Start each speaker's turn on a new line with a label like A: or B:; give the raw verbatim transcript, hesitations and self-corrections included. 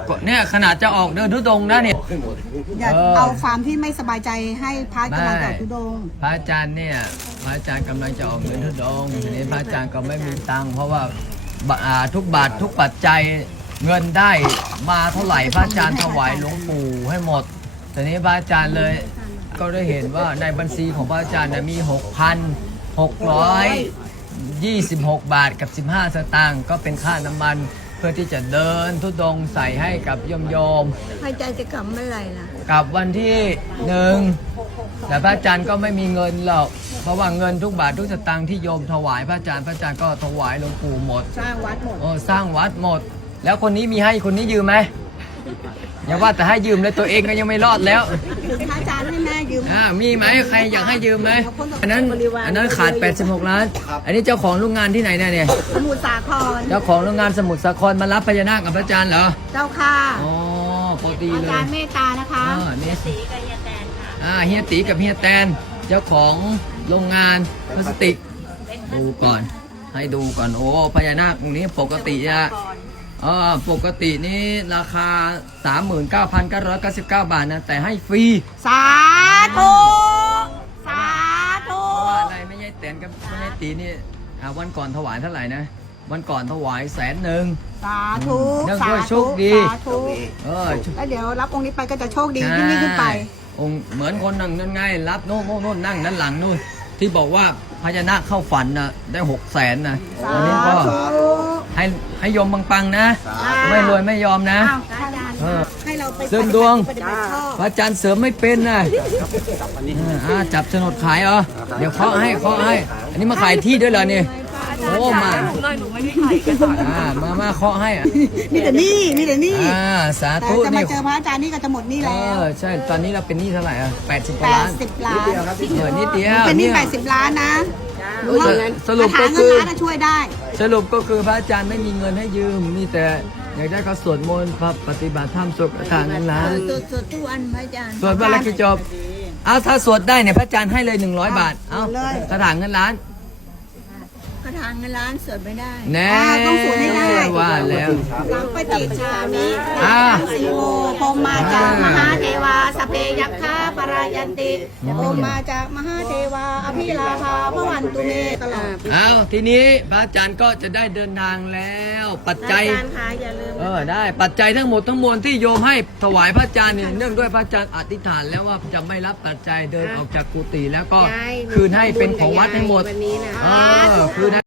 A: เนี่ยขนาดจะออกเดินทุดงค์นะเนี่ย
B: อย่า
A: เออ
B: เอาความที่ไม่สบายใจให้พระกำลังต่อทุดงค์
A: พระอาจารย์เนี่ยพระอาจารย์กำลังจะออกเดินทุดงค์ทีนี้พระอาจารย์ก็ไม่มีตังค์เพราะว่าบะอ่าทุกบาททุกปัจจัยเงินได้มาเท่าไหร่พระอาจารย์ถวายหลวงปู่ให้หมดทีนี้พระอาจารย์เลยก็ได้เห็นว่าในบัญชีของพระอาจารย์เนี่ยมี หกพันหกร้อยยี่สิบหก บาทกับสิบห้าสตางค์ก็เป็นค่าน้ำมันเพื่อที่จะเดินทุดงค์ใส่ให้กับโยมโยม
C: พระอาจารย์จะกลับเมื่อไหร่ล่ะ
A: กลับวันที่หนึ่งแต่พระอาจารย์ก็ไม่มีเงินหรอกเพราะว่าเงินทุกบาททุกสตางค์ที่โยมถวายพระอาจารย์พระอาจารย์ก็ถวายหลวงปู่หมด
B: สร้างวัดหมด
A: โอ้สร้างวัดหมด แล้วคนนี้มีให้คนนี้ยืมไหมอย่าว่าแต่ให้ยืมเลยตัวเองก็ยังไม่รอดแล้ว
B: คือพระอาจารย์ให้แม่ยืม
A: อ่ามีไหมใครอยากให้ยืมไหมอันนั้นอันนั้นขาดแปดสิบหกล้าน อันนี้เจ้าของโรงงานที่ไหนเนี่ยเนี่ย
B: สมุทรสาคร
A: เจ้าของโรงงานสมุทรสาครมารับพญานาคกับพระอาจารย์เหรอ
B: เจ้าค่ะ
A: อ๋อปกติ
B: อา
A: เลย
B: จารย์เมตตานะคะ
A: อ่านี่สีกับเฮียแตนค่ะอ่าเฮียตีกับเฮียแตนเจ้าของโรงงานพลาสติกดูก่อนให้ดูก่อนโอ้พญานาคตรงนี้ปกติอะเออปกตินี่ราคา สามหมื่นเก้าพันเก้าร้อยเก้าสิบเก้า บาทนะแต่ให้ฟรี
B: สาธุสาธุ
A: เพราะว่าอะไรไม่ใช่แตนกับไม่ใช่ตีนี่อ่าวันก่อนถวายเท่าไหร่นะวันก่อนถวายแสนหนึ่ง
B: สาธุ
A: เนื่อง
B: สา
A: ด้วยโช
B: ธุ
A: คดี
B: สาธุ
A: เออ
B: แล้วเดี๋ยวรับองค์นี้ไปก็จะโชคดียิ่งยิ่งขึ้นไป
A: ใช่องค์เหมือนคนนั่งนั่นไงรับโน่นโน่นโน่นนั่งด้านหลังนู่นที่บอกว่าพญานาคเข้าฝันนะได้หกแสนนะ
B: สา
A: อันนี้ก็
B: ธุ
A: ให้ให้ยมปังๆนะ ไม่รวยไม่ยอมนะ
B: อ้าวอาจารย์
A: เออ
B: ให้เราไป
A: เสริมดวง
B: ปฏิบัติชอบ
A: พระอาจารย์เสริมไม่เป็นนะเอออ่าจับโฉนดขายเหรอเดี๋ยวเคาะให้เคาะให้ อันนี้มาขายที่ด้วยเหรอเนี่ยโอ้มาอ่ามามาเคาะให้อ่ะ
B: มีแต่หนี่มีแต่หนี่
A: อ่าสา
B: แต่
A: ธุ
B: จะมา
A: นี่
B: เจอพระอาจารย์นี่ก็จะหมดหนี่
A: เอ
B: แล้ว
A: อใช่ตอนนี้เราเป็นหนี้เท่าไหร่อ่ะแปดสิบก
B: แป
A: ว่าล้า
B: ด
A: น
B: สิบล้าน
A: เออนิดเดียว
B: เป็นหนี่
A: ย
B: แปดสิบล้านนะ
A: เออสรุป
B: คา
A: ก็
B: ถาเงิ
A: คื
B: น
A: อ
B: ล้านน่ะช่วยได้
A: สรุปก็คือพระอาจารย์ไม่มีเงินให้ยืมมีแต่อยากได้เขาสวดมนต์ปฏิบัติธรรมสวดคาถาเงินล้าน
C: สวดสวดทุกวันพระอาจารย์
A: สวดวันละกี่จบเอาถ้าสวดได้เนี่ยพระอาจารย์ให้เลยหนึ่งร้อยบาทเอาคาถาเงินล้าน
C: กระถางเงินล้านสวดไม่ได้
A: แน่
B: ต้องสวดให้ได้
A: ว่าแล้ว
B: สัมปติชามิ
A: อ่า
B: สิโมพรหมาจามหาเทวาสพเพยัคฆาปรายันติพรหมาจามหาเทวาอภิลาภาพวันตุเมตลอด
A: เอาทีนี้พระอาจารย์ก็จะได้เดินทางแล้วปัจจัย
C: อาจารย์คะอย่าลืม
A: เออได้ปัจจัยทั้งหมดทั้งมวลที่โยมให้ถวายพระอาจารย์เนี่ยเนื่องด้วยพระอาจารย์อธิษฐานแล้วว่าจะไม่รับปัจจัยเดินออกจากกุฏิแล้วก็คืนให้เป็นของวัดทั้งหมด
C: วันนี้นะ
A: เออคืนให้